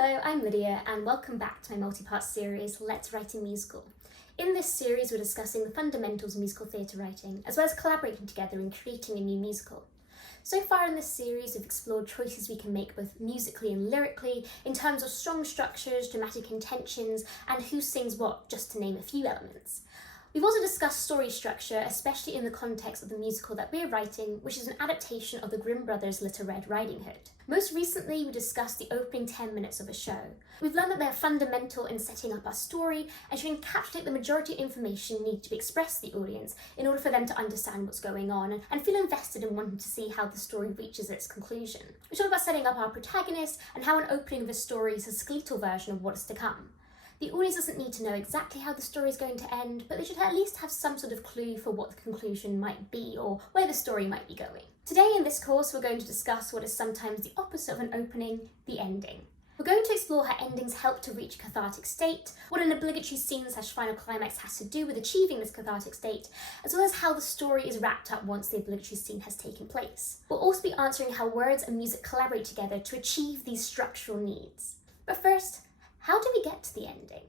Hello, I'm Lydia and welcome back to my multi-part series, Let's Write a Musical. In this series we're discussing the fundamentals of musical theatre writing, as well as collaborating together in creating a new musical. So far in this series we've explored choices we can make both musically and lyrically, in terms of strong structures, dramatic intentions, and who sings what, just to name a few elements. We've also discussed story structure, especially in the context of the musical that we're writing, which is an adaptation of the Grimm brothers' Little Red Riding Hood. Most recently, we discussed the opening 10 minutes of a show. We've learned that they're fundamental in setting up our story and should encapsulate the majority of information needed to be expressed to the audience in order for them to understand what's going on and feel invested in wanting to see how the story reaches its conclusion. We talk about setting up our protagonist and how an opening of a story is a skeletal version of what is to come. The audience doesn't need to know exactly how the story is going to end, but they should at least have some sort of clue for what the conclusion might be or where the story might be going. Today in this course we're going to discuss what is sometimes the opposite of an opening, the ending. We're going to explore how endings help to reach a cathartic state, what an obligatory scene/final climax has to do with achieving this cathartic state, as well as how the story is wrapped up once the obligatory scene has taken place. We'll also be answering how words and music collaborate together to achieve these structural needs. But first, how do we get to the ending?